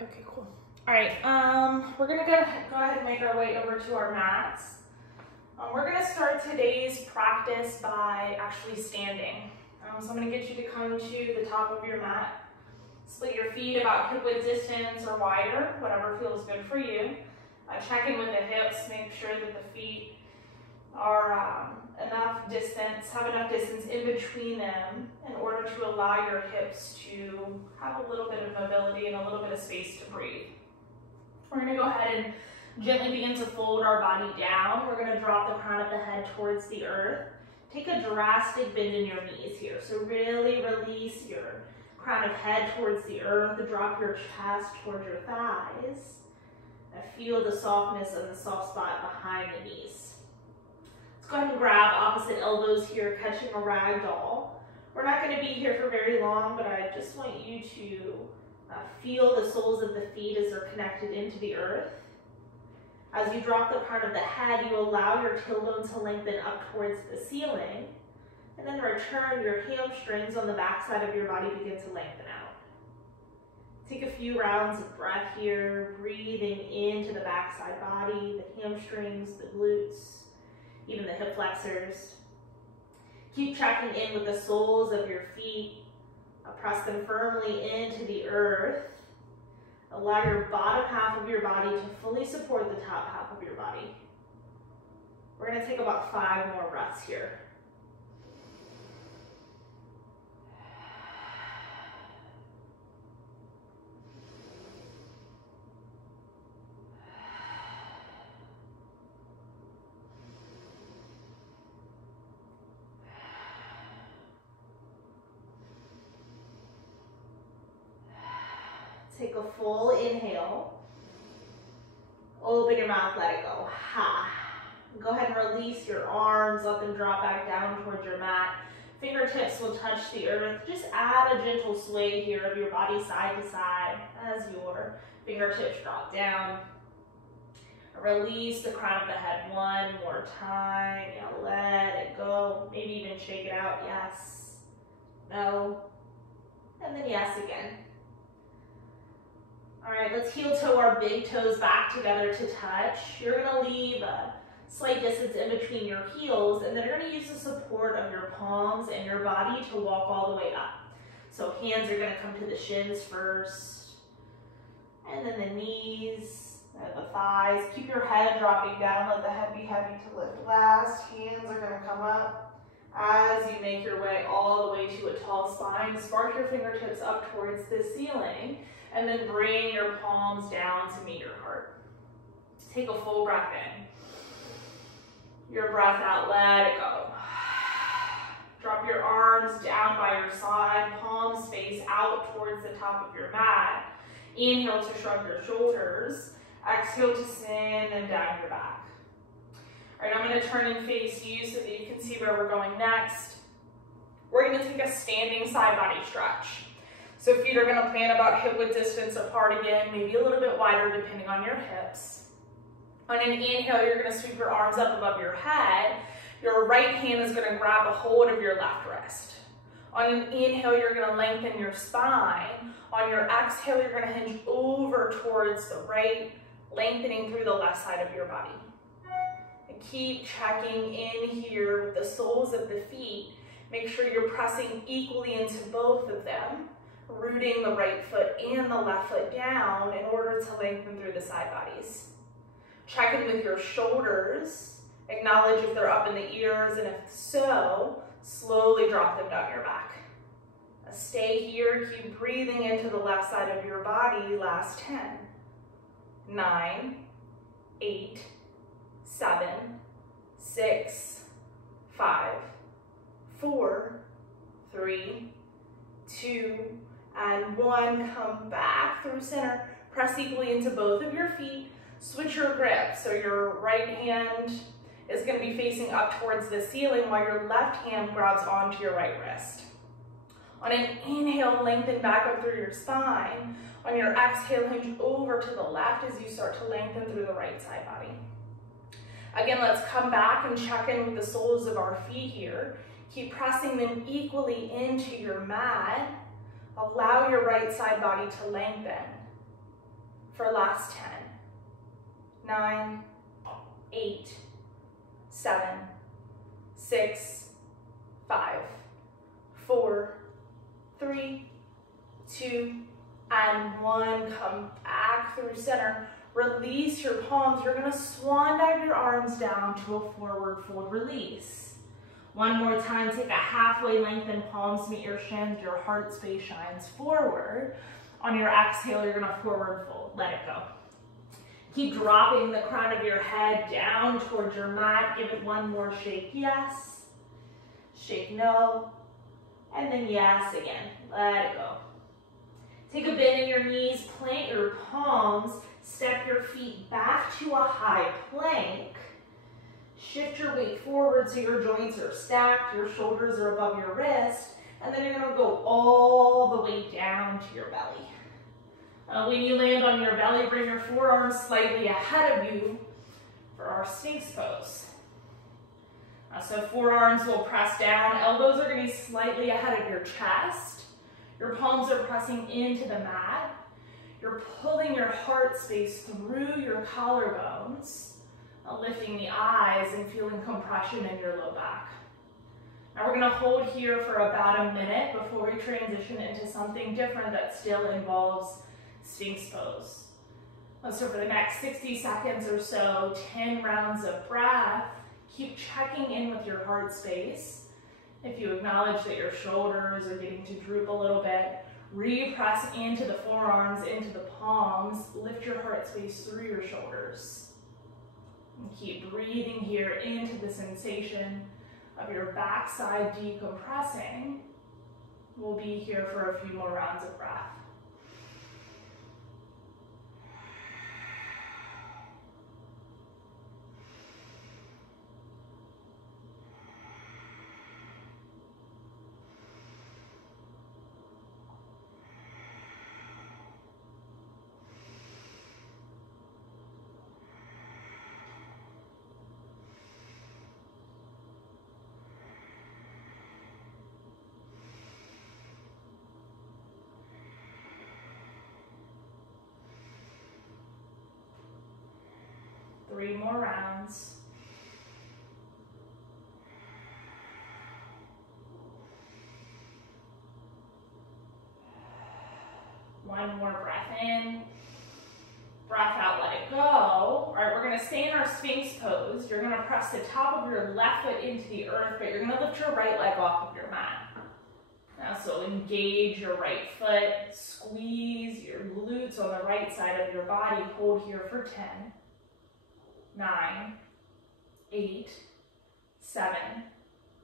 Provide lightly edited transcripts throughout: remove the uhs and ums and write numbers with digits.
Okay, cool. All right, we're gonna go ahead and make our way over to our mats. We're gonna start today's practice by actually standing. So I'm gonna get you to come to the top of your mat. Split your feet about hip width distance or wider, whatever feels good for you. Check in with the hips, make sure that the feet are have enough distance in between them in order to allow your hips to have a little bit of mobility and a little bit of space to breathe. We're going to go ahead and gently begin to fold our body down. We're going to drop the crown of the head towards the earth. Take a drastic bend in your knees here. So really release your crown of head towards the earth. Drop your chest towards your thighs. And feel the softness of the soft spot behind the knees. Go ahead and grab opposite elbows here, catching a rag doll. We're not going to be here for very long, but I just want you to feel the soles of the feet as they're connected into the earth. As you drop the crown of the head, you allow your tailbone to lengthen up towards the ceiling, and then return your hamstrings on the backside of your body begin to lengthen out. Take a few rounds of breath here, breathing into the backside body, the hamstrings, the glutes, even the hip flexors. Keep checking in with the soles of your feet. Press them firmly into the earth. Allow your bottom half of your body to fully support the top half of your body. We're going to take about 5 more breaths here. Take a full inhale. Open your mouth, let it go. Ha. Go ahead and release your arms up and drop back down towards your mat. Fingertips will touch the earth. Just add a gentle sway here of your body side to side as your fingertips drop down. Release the crown of the head one more time. Yeah, let it go. Maybe even shake it out. Yes. No. And then yes again. All right, let's heel toe our big toes back together to touch. You're going to leave a slight distance in between your heels, and then you're going to use the support of your palms and your body to walk all the way up. So hands are going to come to the shins first, and then the knees, and the thighs. Keep your head dropping down. Let the head be heavy to lift last. Hands are going to come up as you make your way all the way to a tall spine. Spark your fingertips up towards the ceiling. And then bring your palms down to meet your heart. Take a full breath in. Your breath out, let it go. Drop your arms down by your side, palms face out towards the top of your mat. Inhale to shrug your shoulders. Exhale to send them down your back. All right, I'm going to turn and face you so that you can see where we're going next. We're going to take a standing side body stretch. So feet are going to plant about hip width distance apart again, maybe a little bit wider depending on your hips. On an inhale, you're going to sweep your arms up above your head. Your right hand is going to grab a hold of your left wrist. On an inhale, you're going to lengthen your spine. On your exhale, you're going to hinge over towards the right, lengthening through the left side of your body. And keep checking in here with the soles of the feet. Make sure you're pressing equally into both of them, rooting the right foot and the left foot down in order to lengthen through the side bodies. Check in with your shoulders. Acknowledge if they're up in the ears, and if so, slowly drop them down your back. Stay here, keep breathing into the left side of your body. Last 10, 9, 8, 7, 6, 5, 4, 3, 2, and 1. Come back through center. Press equally into both of your feet. Switch your grip. So your right hand is going to be facing up towards the ceiling while your left hand grabs onto your right wrist. On an inhale, lengthen back up through your spine. On your exhale, hinge over to the left as you start to lengthen through the right side body. Again, let's come back and check in with the soles of our feet here. Keep pressing them equally into your mat. Allow your right side body to lengthen. for last 10, 9, 8, 7, 6, 5, 4, 3, 2, and 1. Come back through center. Release your palms. You're gonna swan dive your arms down to a forward fold release. One more time, take a halfway lengthen, palms meet your shins, your heart space shines forward. On your exhale, you're gonna forward fold, let it go. Keep dropping the crown of your head down towards your mat. Give it one more shake, yes. Shake no, and then yes again, let it go. Take a bend in your knees, plant your palms, step your feet back to a high plank. Shift your weight forward so your joints are stacked, your shoulders are above your wrist, and then you're gonna go all the way down to your belly. When you land on your belly, bring your forearms slightly ahead of you for our Sphinx pose. So forearms will press down, elbows are gonna be slightly ahead of your chest. Your palms are pressing into the mat. You're pulling your heart space through your collarbones, lifting the eyes and feeling compression in your low back. Now we're gonna hold here for about a minute before we transition into something different that still involves Sphinx pose. So for the next 60 seconds or so, 10 rounds of breath. Keep checking in with your heart space. If you acknowledge that your shoulders are getting to droop a little bit, repress into the forearms, into the palms. Lift your heart space through your shoulders. And keep breathing here into the sensation of your backside decompressing. We'll be here for a few more rounds of breath. Three more rounds. One more breath in. Breath out, let it go. All right, we're gonna stay in our Sphinx pose. You're gonna press the top of your left foot into the earth, but you're gonna lift your right leg off of your mat. Now, so engage your right foot, squeeze your glutes on the right side of your body. Hold here for 10. 9, 8, 7,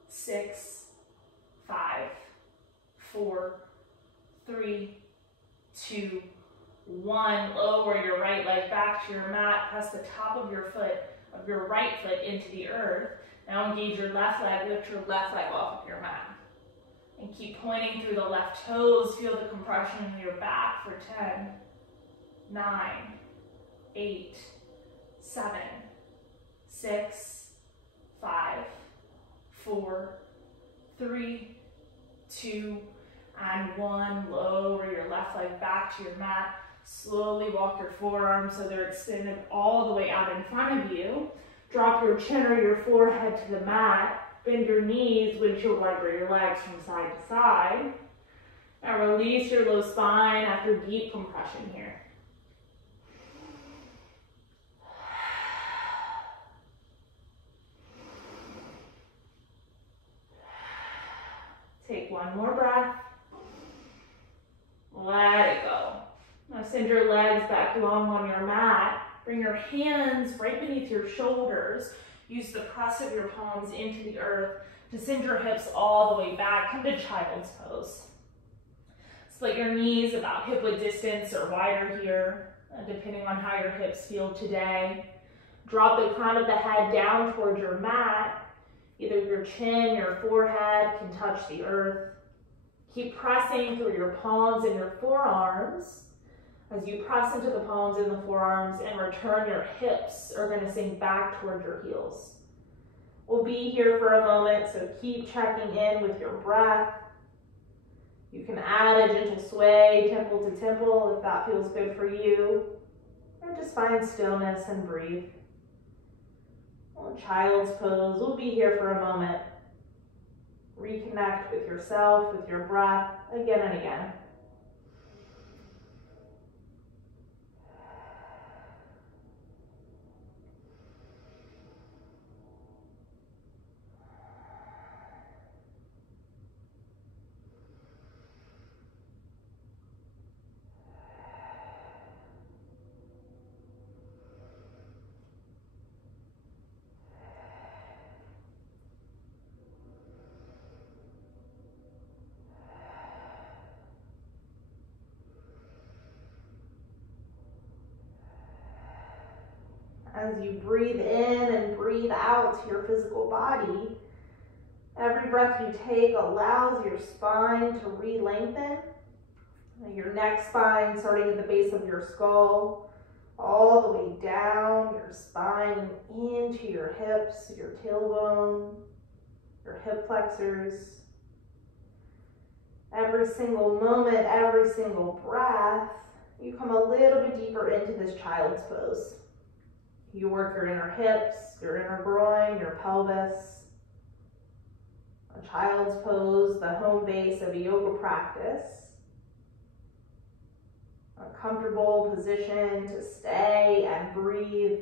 6, 5, 4, 3, 2, 1. Lower your right leg back to your mat. Press the top of your right foot into the earth. Now engage your left leg. Lift your left leg off of your mat. And keep pointing through the left toes. Feel the compression in your back for 10, 9, 8, 7, 6, 5, 4, 3, 2, and 1. Lower your left leg back to your mat. Slowly walk your forearms so they're extended all the way out in front of you. Drop your chin or your forehead to the mat. Bend your knees, windshield wiper your legs from side to side. Now release your low spine after deep compression here. Take one more breath. Let it go. Now send your legs back long on your mat. Bring your hands right beneath your shoulders. Use the press of your palms into the earth to send your hips all the way back. Come to child's pose. Split your knees about hip-width distance or wider here, depending on how your hips feel today. Drop the crown of the head down towards your mat. Either your chin, your forehead can touch the earth. Keep pressing through your palms and your forearms. As you press into the palms and the forearms and return, your hips are going to sink back toward your heels. We'll be here for a moment, so keep checking in with your breath. You can add a gentle sway, temple to temple, if that feels good for you. Or just find stillness and breathe. Well, child's pose, we'll be here for a moment. Reconnect with yourself, with your breath, again and again. As you breathe in and breathe out to your physical body, every breath you take allows your spine to re-lengthen. Your neck spine starting at the base of your skull, all the way down your spine into your hips, your tailbone, your hip flexors. Every single moment, every single breath, you come a little bit deeper into this child's pose. You work your inner hips, your inner groin, your pelvis. A child's pose, the home base of a yoga practice. A comfortable position to stay and breathe.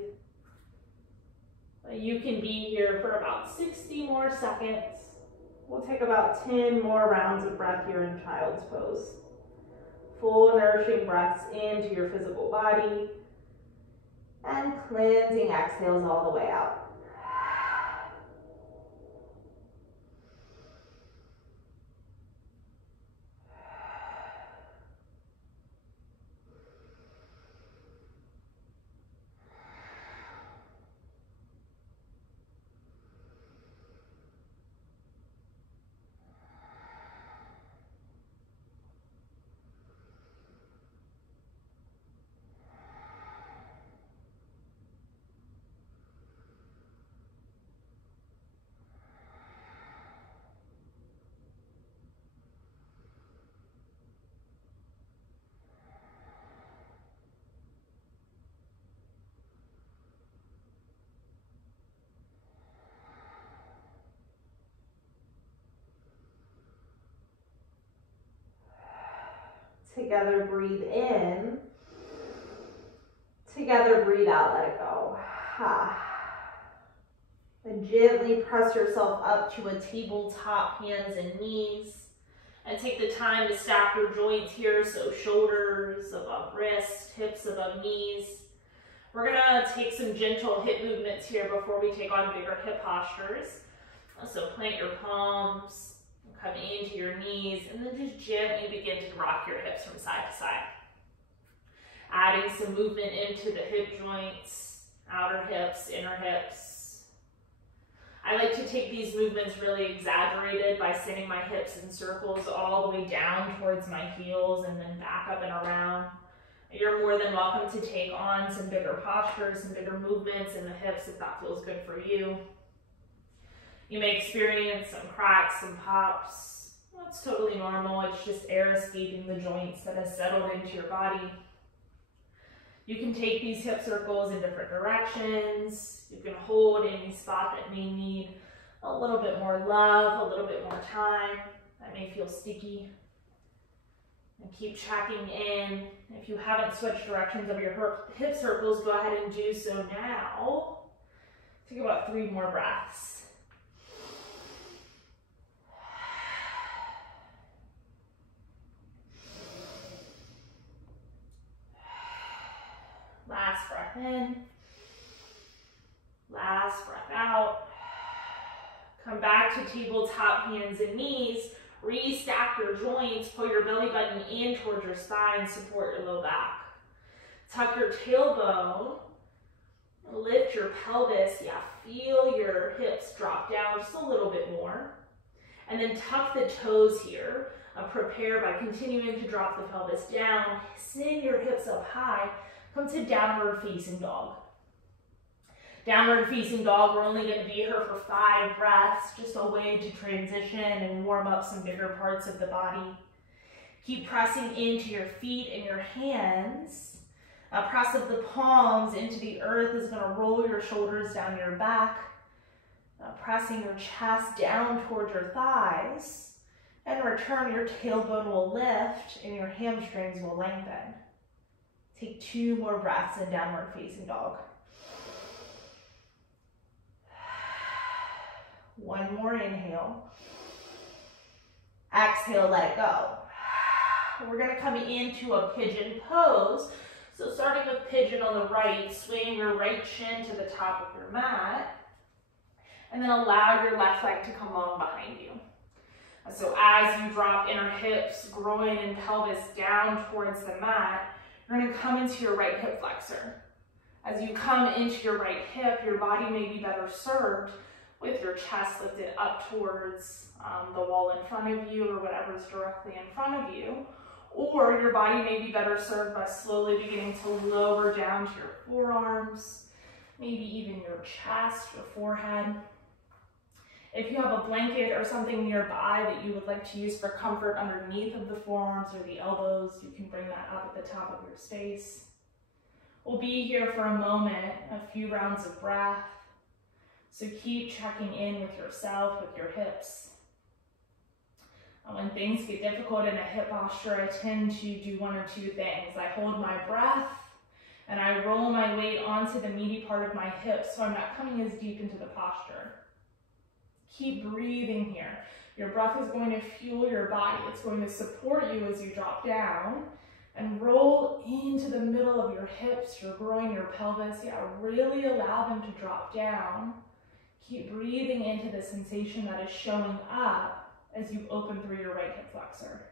You can be here for about 60 more seconds. We'll take about 10 more rounds of breath here in child's pose. Full nourishing breaths into your physical body. And cleansing exhales all the way out. Together, breathe in. Together, breathe out, let it go. And gently press yourself up to a tabletop, hands and knees. And take the time to stack your joints here, so shoulders above wrists, hips above knees. We're gonna take some gentle hip movements here before we take on bigger hip postures. So plant your palms, come into your knees, and then just gently begin to rock your hips from side to side. Adding some movement into the hip joints, outer hips, inner hips. I like to take these movements really exaggerated by sending my hips in circles all the way down towards my heels and then back up and around. You're more than welcome to take on some bigger postures, some bigger movements in the hips if that feels good for you. You may experience some cracks, some pops. That's totally normal. It's just air escaping the joints that has settled into your body. You can take these hip circles in different directions. You can hold any spot that may need a little bit more love, a little bit more time. That may feel sticky. And keep checking in. If you haven't switched directions of your hip circles, go ahead and do so now. Take about 3 more breaths. Last breath in, last breath out. Come back to tabletop, hands and knees. Restack your joints, pull your belly button in towards your spine, support your low back. Tuck your tailbone, lift your pelvis. Yeah, feel your hips drop down just a little bit more. And then tuck the toes here. Prepare by continuing to drop the pelvis down. Send your hips up high. Come to downward facing dog. Downward facing dog, we're only going to be here for 5 breaths, just a way to transition and warm up some bigger parts of the body. Keep pressing into your feet and your hands. A press of the palms into the earth is going to roll your shoulders down your back, pressing your chest down towards your thighs. And in return, your tailbone will lift and your hamstrings will lengthen. Take 2 more breaths in downward facing dog. 1 more inhale. Exhale, let it go. We're going to come into a pigeon pose. So starting with pigeon on the right, swing your right shin to the top of your mat, and then allow your left leg to come long behind you. So as you drop inner hips, groin, and pelvis down towards the mat, you're going to come into your right hip flexor. As you come into your right hip, your body may be better served with your chest lifted up towards the wall in front of you or whatever's directly in front of you. Or your body may be better served by slowly beginning to lower down to your forearms, maybe even your chest, your forehead. If you have a blanket or something nearby that you would like to use for comfort underneath of the forearms or the elbows, you can bring that up at the top of your space. We'll be here for a moment, a few rounds of breath. So keep checking in with yourself, with your hips. When things get difficult in a hip posture, I tend to do 1 or 2 things. I hold my breath and I roll my weight onto the meaty part of my hips so I'm not coming as deep into the posture. Keep breathing here. Your breath is going to fuel your body. It's going to support you as you drop down. And roll into the middle of your hips, your groin, your pelvis. Yeah, really allow them to drop down. Keep breathing into the sensation that is showing up as you open through your right hip flexor.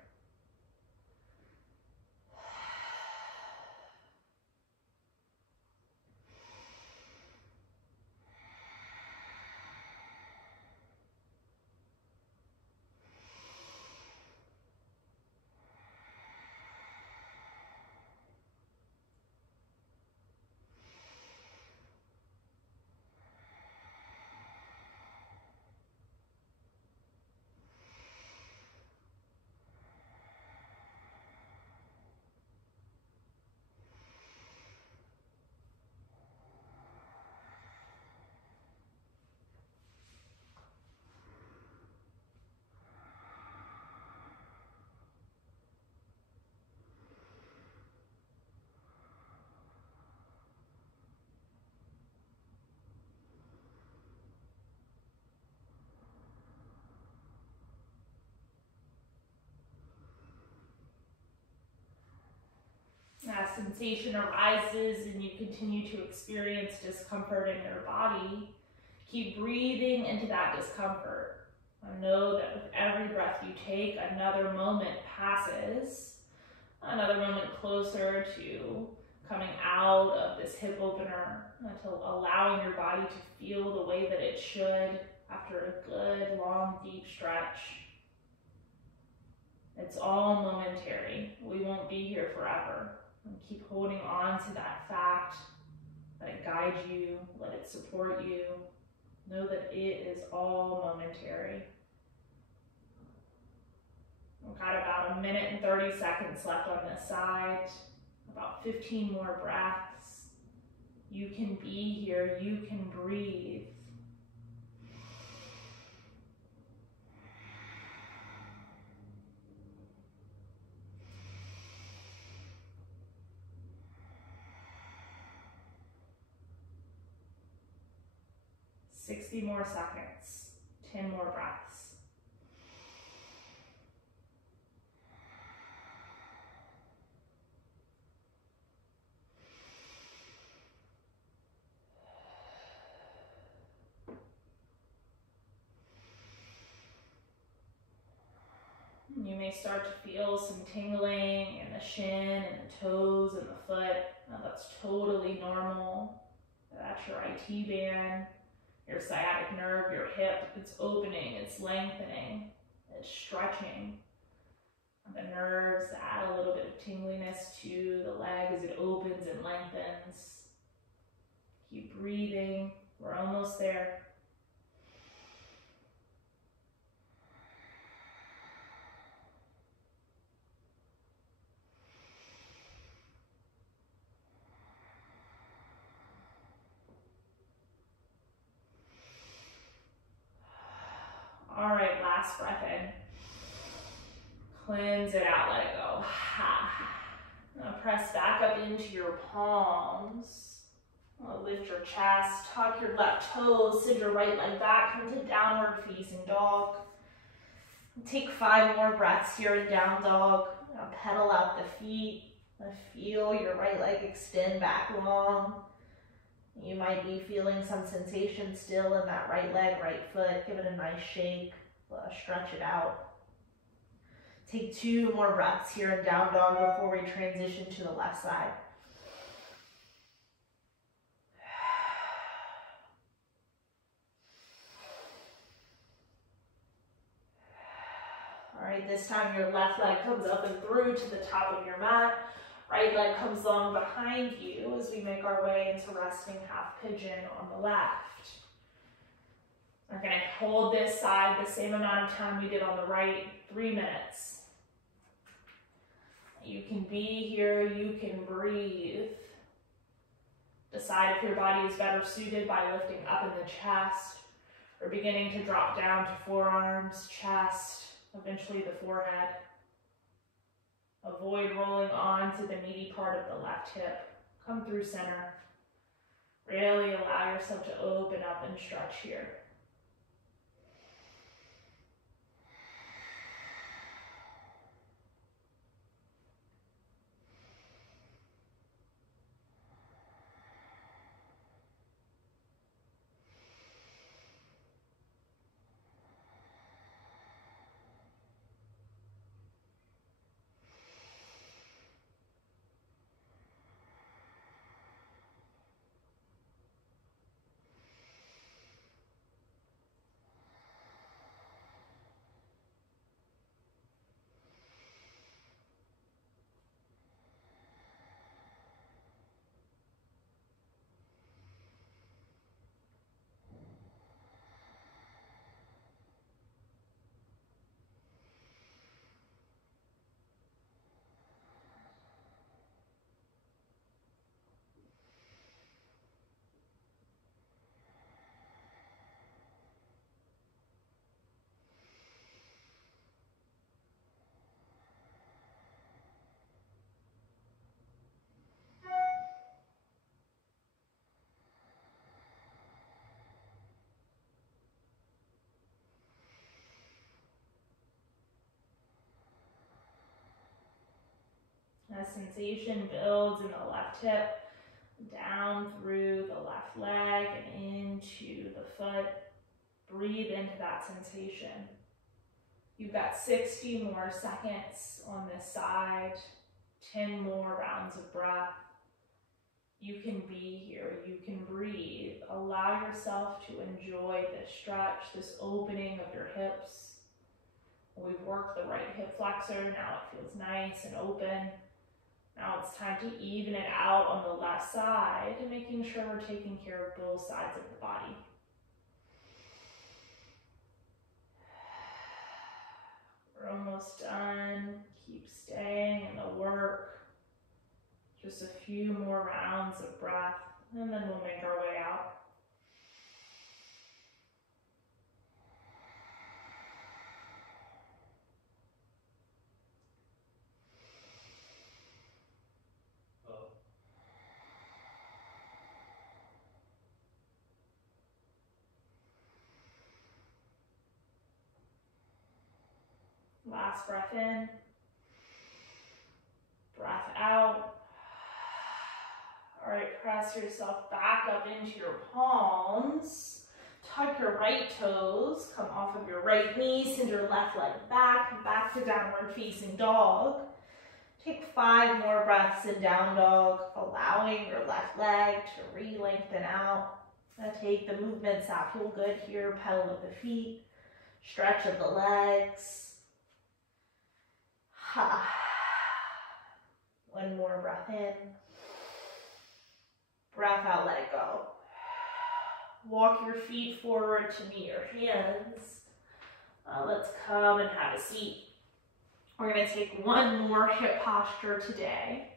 As sensation arises and you continue to experience discomfort in your body, keep breathing into that discomfort. Know that with every breath you take, another moment passes, another moment closer to coming out of this hip opener, to allowing your body to feel the way that it should after a good, long, deep stretch. It's all momentary. We won't be here forever. And keep holding on to that fact. Let it guide you. Let it support you. Know that it is all momentary. We've got about 1 minute and 30 seconds left on this side. About 15 more breaths. You can be here. You can breathe. $60 more seconds, 10 more breaths. You may start to feel some tingling in the shin and the toes and the foot. Now that's totally normal. That's your IT band. Your sciatic nerve, your hip, it's opening, it's lengthening, it's stretching. The nerves add a little bit of tingliness to the leg as it opens and lengthens. Keep breathing. We're almost there. Last breath in. Cleanse it out, let it go. Now press back up into your palms. Lift your chest, tuck your left toes, send your right leg back, come to downward facing dog. Take 5 more breaths here in down dog. Now pedal out the feet. Feel your right leg extend back long. You might be feeling some sensation still in that right leg, right foot. Give it a nice shake, stretch it out. Take 2 more breaths here in down dog before we transition to the left side. All right, this time your left leg comes up and through to the top of your mat. Right leg comes long behind you as we make our way into resting half pigeon on the left. We're going to hold this side the same amount of time we did on the right, 3 minutes. You can be here, you can breathe. Decide if your body is better suited by lifting up in the chest or beginning to drop down to forearms, chest, eventually the forehead. Avoid rolling on to the meaty part of the left hip. Come through center. Really allow yourself to open up and stretch here. As sensation builds in the left hip, down through the left leg and into the foot, breathe into that sensation. You've got 60 more seconds on this side, 10 more rounds of breath. You can be here, you can breathe. Allow yourself to enjoy this stretch, this opening of your hips. We've worked the right hip flexor, now it feels nice and open. Now it's time to even it out on the left side and making sure we're taking care of both sides of the body. We're almost done. Keep staying in the work. Just a few more rounds of breath, and then we'll make our way out. Last breath in, breath out. All right, press yourself back up into your palms. Tuck your right toes, come off of your right knee, send your left leg back to downward facing dog. Take 5 more breaths in down dog, allowing your left leg to re-lengthen out. Take the movements that feel good here, pedal of the feet, stretch of the legs. One more breath in. Breath out, let it go. Walk your feet forward to meet your hands. Let's come and have a seat. We're going to take one more hip posture today.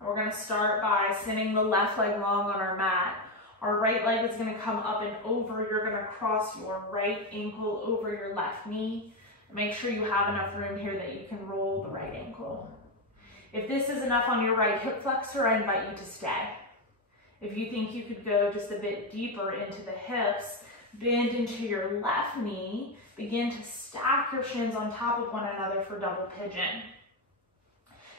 We're going to start by sending the left leg long on our mat. Our right leg is going to come up and over. You're going to cross your right ankle over your left knee. Make sure you have enough room here that you can roll the right ankle. If this is enough on your right hip flexor, I invite you to stay. If you think you could go just a bit deeper into the hips, bend into your left knee, begin to stack your shins on top of one another for double pigeon.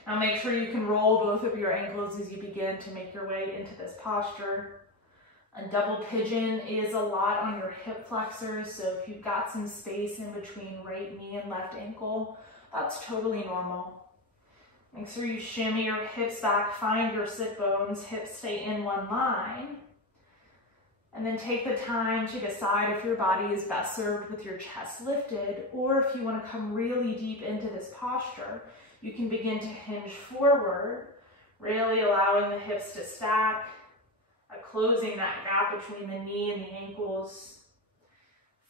Now make sure you can roll both of your ankles as you begin to make your way into this posture. A double pigeon is a lot on your hip flexors, so if you've got some space in between right knee and left ankle, that's totally normal. Make sure you shimmy your hips back, find your sit bones, hips stay in one line. And then take the time to decide if your body is best served with your chest lifted, or if you want to come really deep into this posture, you can begin to hinge forward, really allowing the hips to stack, closing that gap between the knee and the ankles.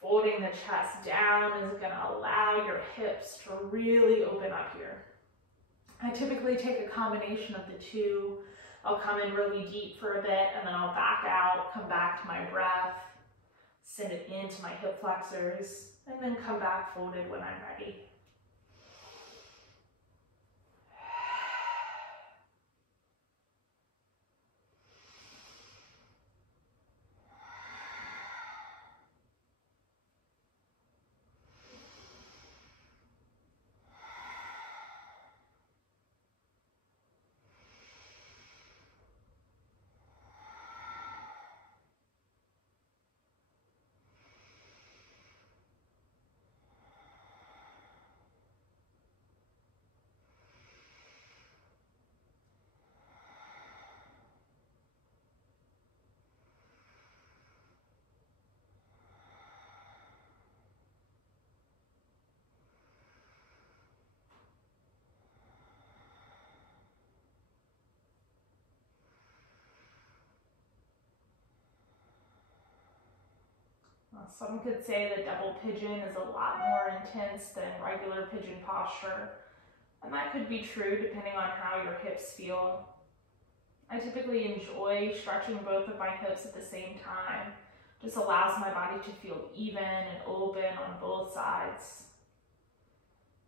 Folding the chest down is going to allow your hips to really open up here. I typically take a combination of the two. I'll come in really deep for a bit, and then I'll back out, come back to my breath, send it into my hip flexors, and then come back folded when I'm ready. Some could say that double pigeon is a lot more intense than regular pigeon posture, and that could be true depending on how your hips feel. I typically enjoy stretching both of my hips at the same time. Just allows my body to feel even and open on both sides.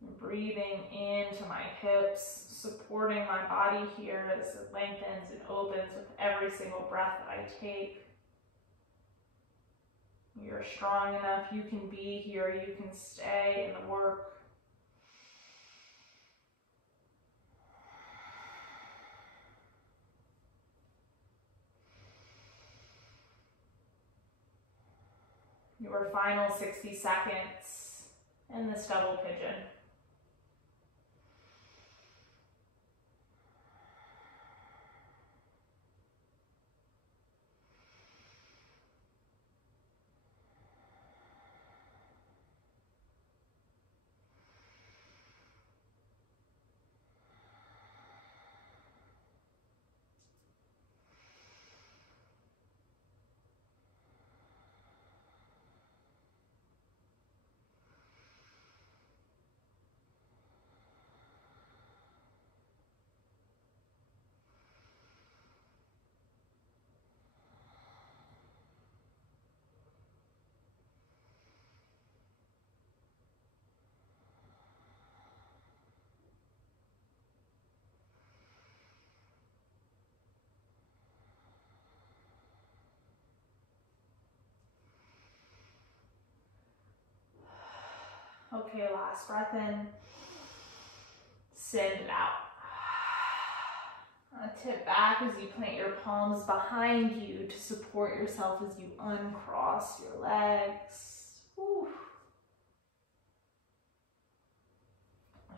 I'm breathing into my hips, supporting my body here as it lengthens and opens with every single breath that I take. You're strong enough, you can be here, you can stay in the work. Your final 60 seconds in this double pigeon. Okay, last breath in. Send it out. Tip back as you plant your palms behind you to support yourself as you uncross your legs. Whew.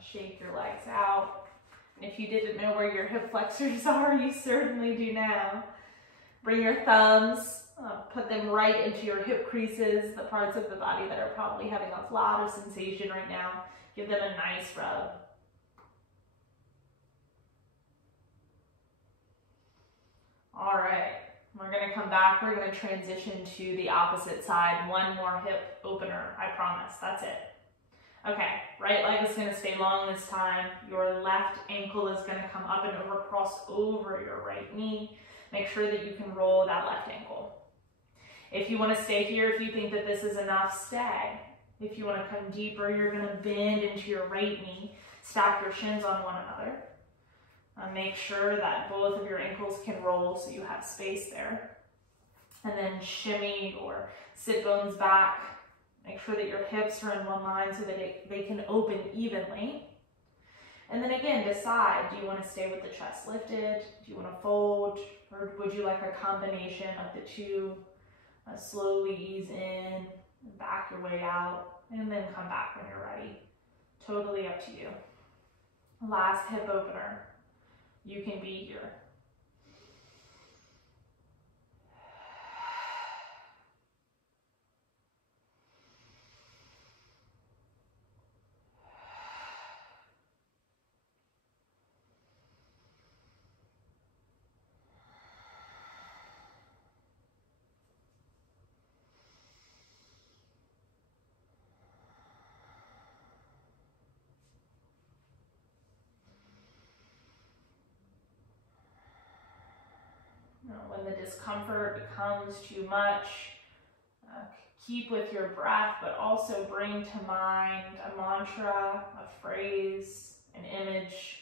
Shake your legs out. And if you didn't know where your hip flexors are, you certainly do now. Bring your thumbs, put them right into your hip creases, the parts of the body that are probably having a lot of sensation right now. Give them a nice rub. All right, we're gonna come back. We're gonna transition to the opposite side. One more hip opener, I promise, that's it. Okay, right leg is gonna stay long this time. Your left ankle is gonna come up and over, cross over your right knee. Make sure that you can roll that left ankle. If you want to stay here, if you think that this is enough, stay. If you want to come deeper, you're going to bend into your right knee, stack your shins on one another. Make sure that both of your ankles can roll so you have space there. And then shimmy or sit bones back. Make sure that your hips are in one line so that they can open evenly. And then again, decide, do you want to stay with the chest lifted? Do you want to fold? Or would you like a combination of the two? Slowly ease in, back your way out, and then come back when you're ready. Totally up to you. Last hip opener. You can be here. When the discomfort becomes too much, keep with your breath, but also bring to mind a mantra, a phrase, an image,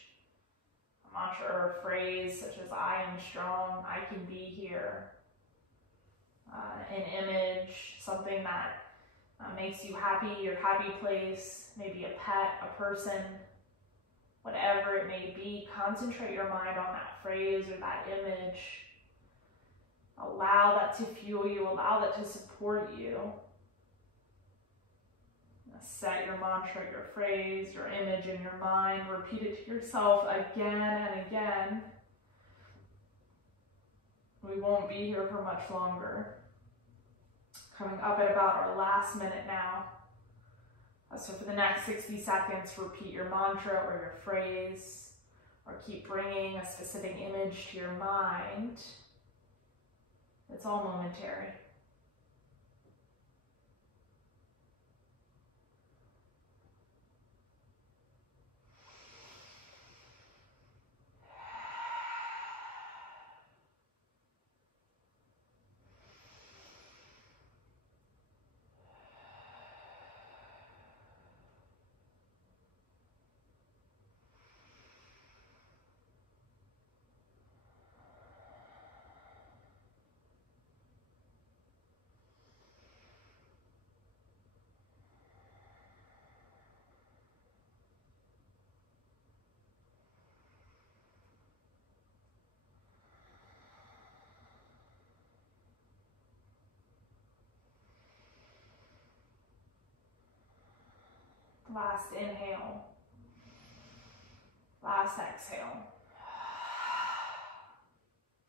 a mantra or a phrase such as I am strong, I can be here, an image, something that makes you happy, your happy place, maybe a pet, a person, whatever it may be. Concentrate your mind on that phrase or that image. Allow that to fuel you, allow that to support you. Set your mantra, your phrase, your image in your mind. Repeat it to yourself again and again. We won't be here for much longer. Coming up at about our last minute now. So for the next 60 seconds, repeat your mantra or your phrase, or keep bringing a specific image to your mind. It's all momentary. Last inhale. Last exhale.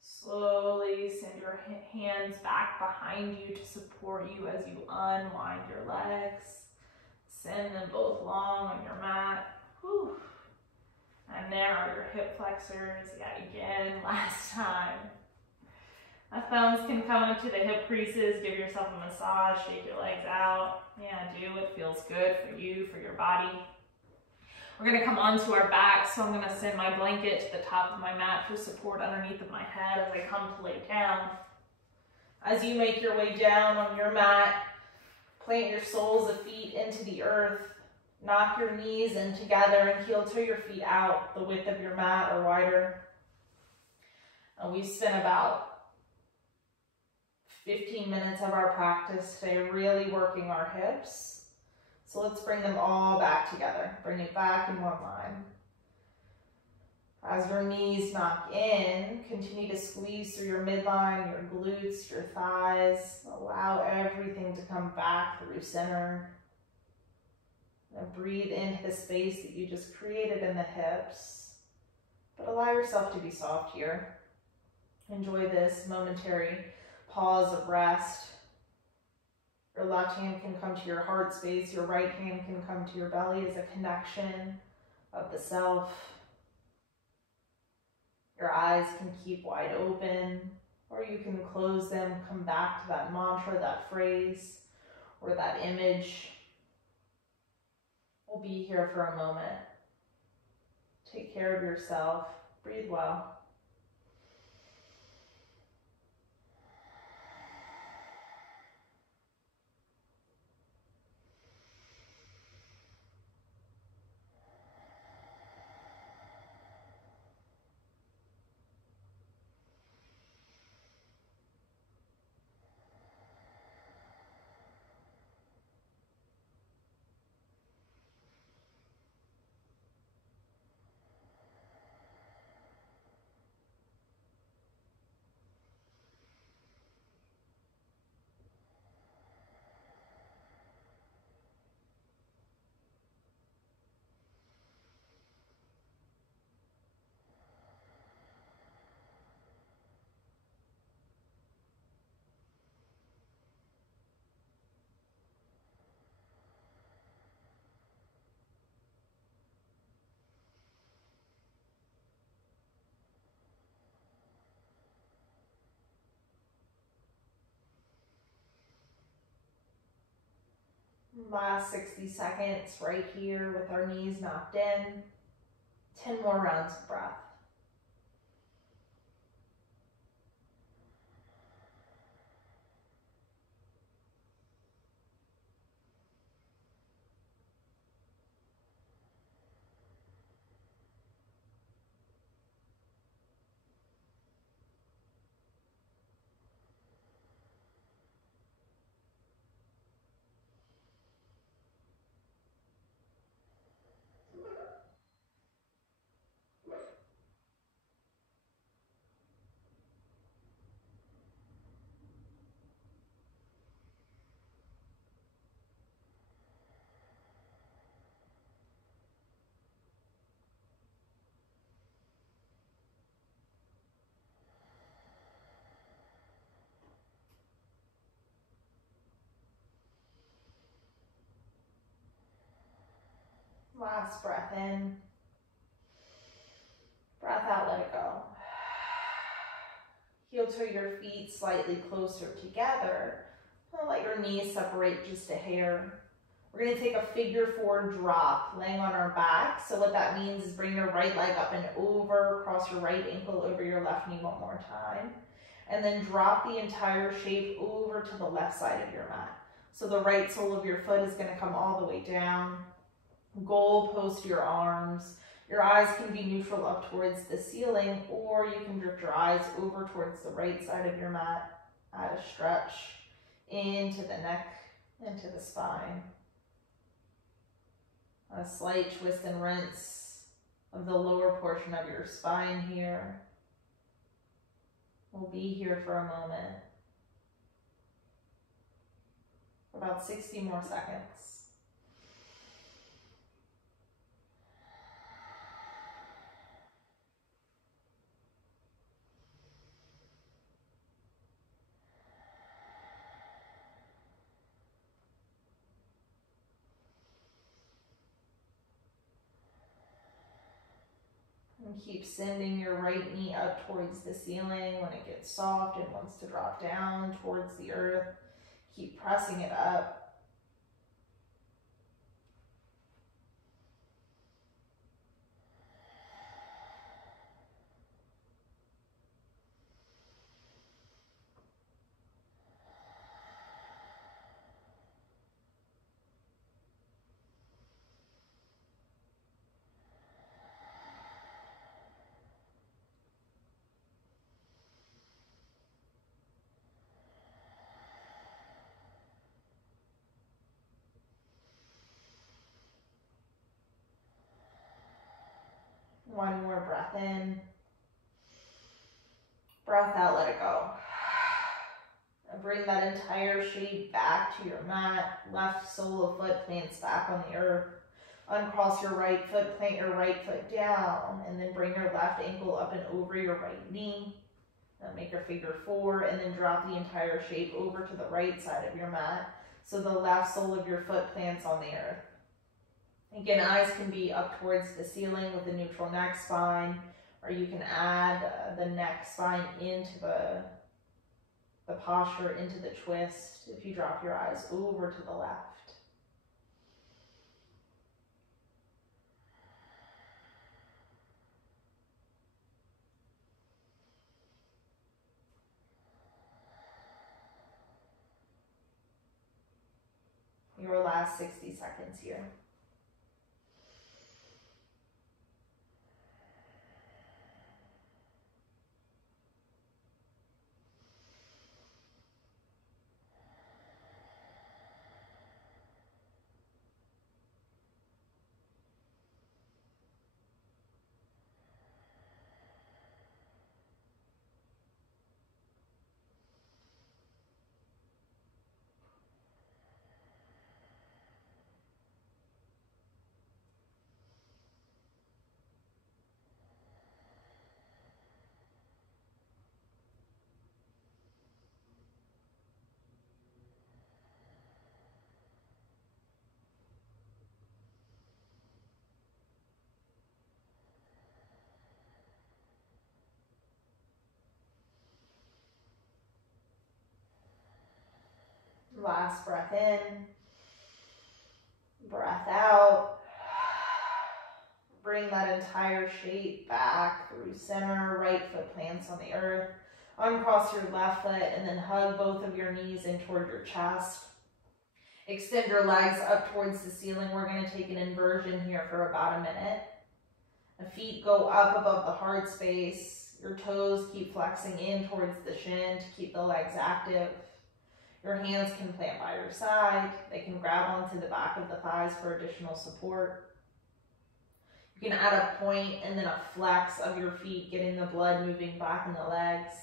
Slowly send your hands back behind you to support you as you unwind your legs. Send them both long on your mat. Whew. And there are your hip flexors. Yet again, last time. Thumbs can come up to the hip creases. Give yourself a massage. Shake your legs out. Yeah, do what feels good for you, for your body. We're going to come onto our back, so I'm going to send my blanket to the top of my mat for support underneath of my head as I come to lay down. As you make your way down on your mat, plant your soles of feet into the earth. Knock your knees in together and heel toe your feet out the width of your mat or wider. And we spent about 15 minutes of our practice today really working our hips. So let's bring them all back together. Bring it back in one line. As your knees knock in, continue to squeeze through your midline, your glutes, your thighs. Allow everything to come back through center. And breathe into the space that you just created in the hips. But allow yourself to be soft here. Enjoy this momentary pause of rest. Your left hand can come to your heart space. Your right hand can come to your belly as a connection of the self. Your eyes can keep wide open, or you can close them, come back to that mantra, that phrase, or that image. We'll be here for a moment. Take care of yourself. Breathe well. Last 60 seconds right here with our knees knocked in. 10 more rounds of breath. Last breath in. Breath out, let it go. Heel to your feet slightly closer together. Let your knees separate just a hair. We're going to take a figure 4 drop, laying on our back. So what that means is bring your right leg up and over, cross your right ankle over your left knee one more time. And then drop the entire shape over to the left side of your mat. So the right sole of your foot is going to come all the way down. Goal post your arms. Your eyes can be neutral up towards the ceiling, or you can drift your eyes over towards the right side of your mat. Add a stretch into the neck, into the spine. A slight twist and rinse of the lower portion of your spine here. We'll be here for a moment. About 60 more seconds. And keep sending your right knee up towards the ceiling. When it gets soft, it wants to drop down towards the earth. Keep pressing it up. One more breath in. Breath out, let it go. And bring that entire shape back to your mat. Left sole of foot plants back on the earth. Uncross your right foot, plant your right foot down, and then bring your left ankle up and over your right knee. Now make your figure 4, and then drop the entire shape over to the right side of your mat. So the left sole of your foot plants on the earth. Again, eyes can be up towards the ceiling with the neutral neck spine, or you can add the neck spine into the posture, into the twist, if you drop your eyes over to the left. Your last 60 seconds here. Last breath in. Breath out. Bring that entire shape back through center. Right foot plants on the earth. Uncross your left foot and then hug both of your knees in toward your chest. Extend your legs up towards the ceiling. We're going to take an inversion here for about a minute. The feet go up above the heart space. Your toes keep flexing in towards the shin to keep the legs active. Your hands can plant by your side. They can grab onto the back of the thighs for additional support. You can add a point and then a flex of your feet, getting the blood moving back in the legs.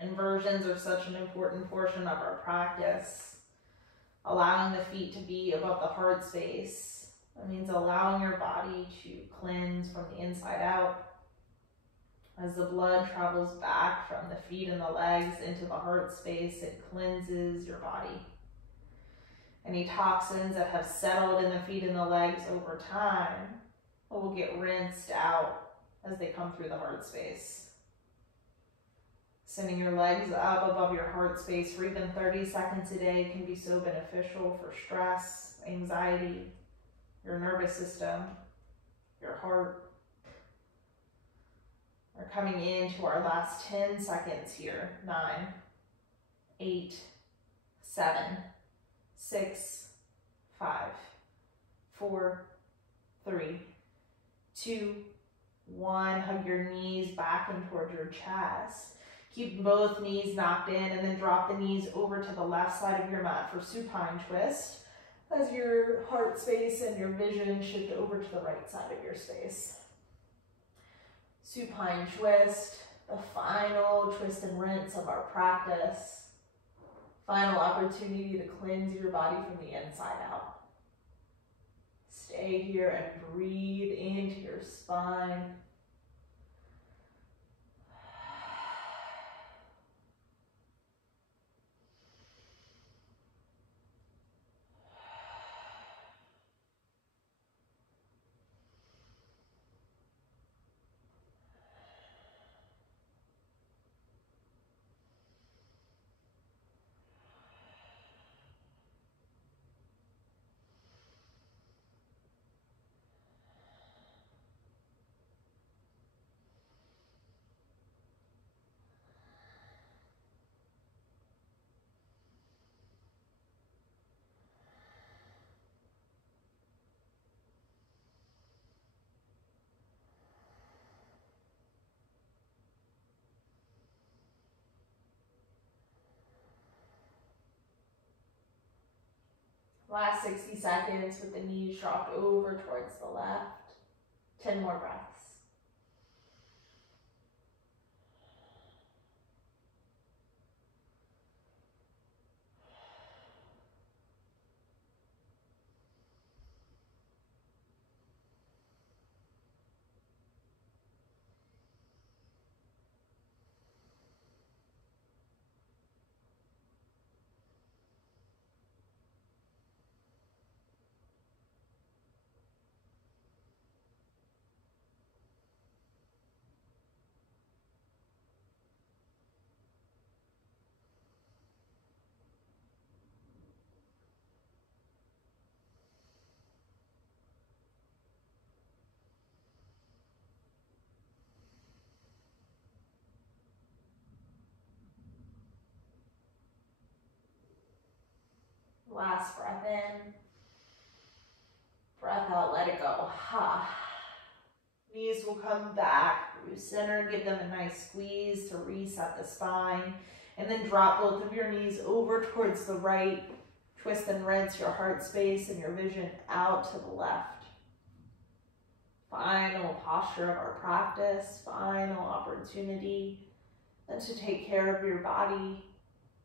Inversions are such an important portion of our practice. Allowing the feet to be above the heart space. That means allowing your body to cleanse from the inside out. As the blood travels back from the feet and the legs into the heart space, it cleanses your body. Any toxins that have settled in the feet and the legs over time will get rinsed out as they come through the heart space. Sending your legs up above your heart space for even 30 seconds a day can be so beneficial for stress, anxiety, your nervous system, your heart. We're coming into our last 10 seconds here. 9, 8, 7, 6, 5, 4, 3, 2, 1. Hug your knees back and towards your chest. Keep both knees knocked in and then drop the knees over to the left side of your mat for supine twist as your heart space and your vision shift over to the right side of your space. Supine twist, the final twist and rinse of our practice. Final opportunity to cleanse your body from the inside out. Stay here and breathe into your spine. Last 60 seconds with the knees dropped over towards the left. 10 more breaths. Last breath in. Breath out, let it go. Ha. Knees will come back through center. Give them a nice squeeze to reset the spine. And then drop both of your knees over towards the right. Twist and rinse your heart space and your vision out to the left. Final posture of our practice. Final opportunity then to take care of your body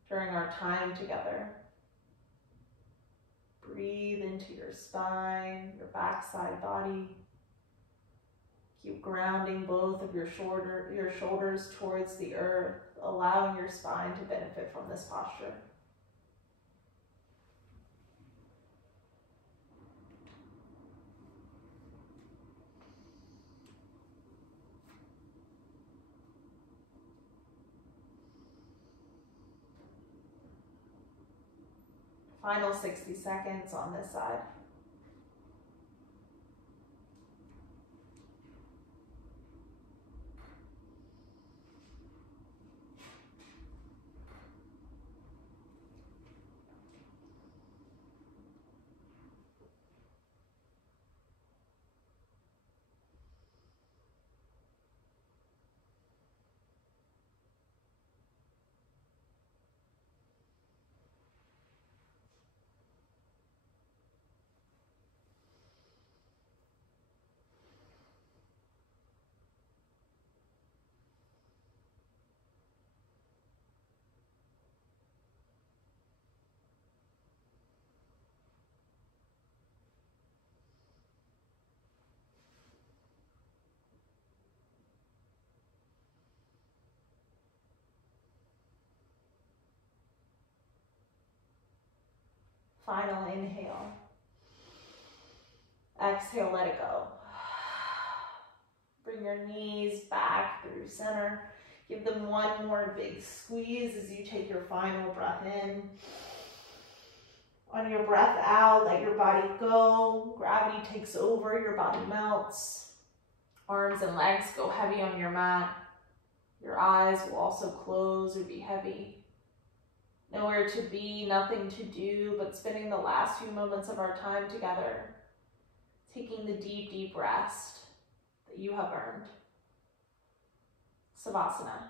during our time together. Breathe into your spine, your backside body. Keep grounding both of your shoulders towards the earth, allowing your spine to benefit from this posture. Final 60 seconds on this side. Final inhale. Exhale, let it go. Bring your knees back through center. Give them one more big squeeze as you take your final breath in. On your breath out, let your body go. Gravity takes over, your body melts. Arms and legs go heavy on your mat. Your eyes will also close or be heavy. Nowhere to be, nothing to do, but spending the last few moments of our time together, taking the deep, deep rest that you have earned. Savasana.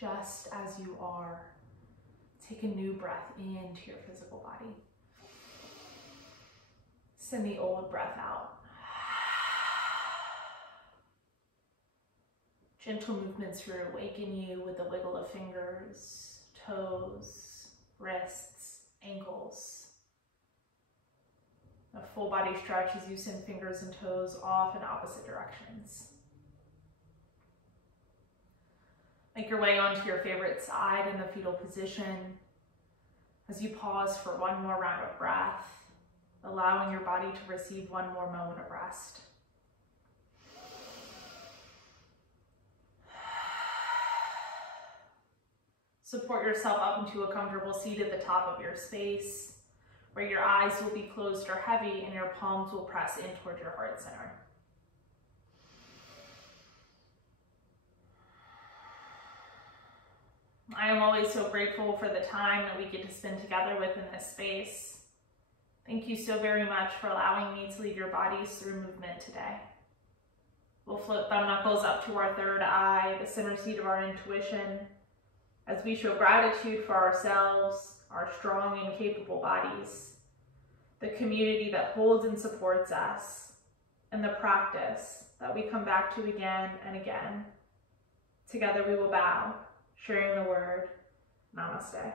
Just as you are, take a new breath into your physical body. Send the old breath out. Gentle movements here awaken you with the wiggle of fingers, toes, wrists, ankles. A full body stretch as you send fingers and toes off in opposite directions. Make your way onto your favorite side in the fetal position as you pause for one more round of breath, allowing your body to receive one more moment of rest. Support yourself up into a comfortable seat at the top of your space, where your eyes will be closed or heavy and your palms will press in toward your heart center. I am always so grateful for the time that we get to spend together within this space. Thank you so very much for allowing me to lead your bodies through movement today. We'll flip thumb knuckles up to our third eye, the center seat of our intuition, as we show gratitude for ourselves, our strong and capable bodies, the community that holds and supports us, and the practice that we come back to again and again. Together we will bow, sharing the word, Namaste.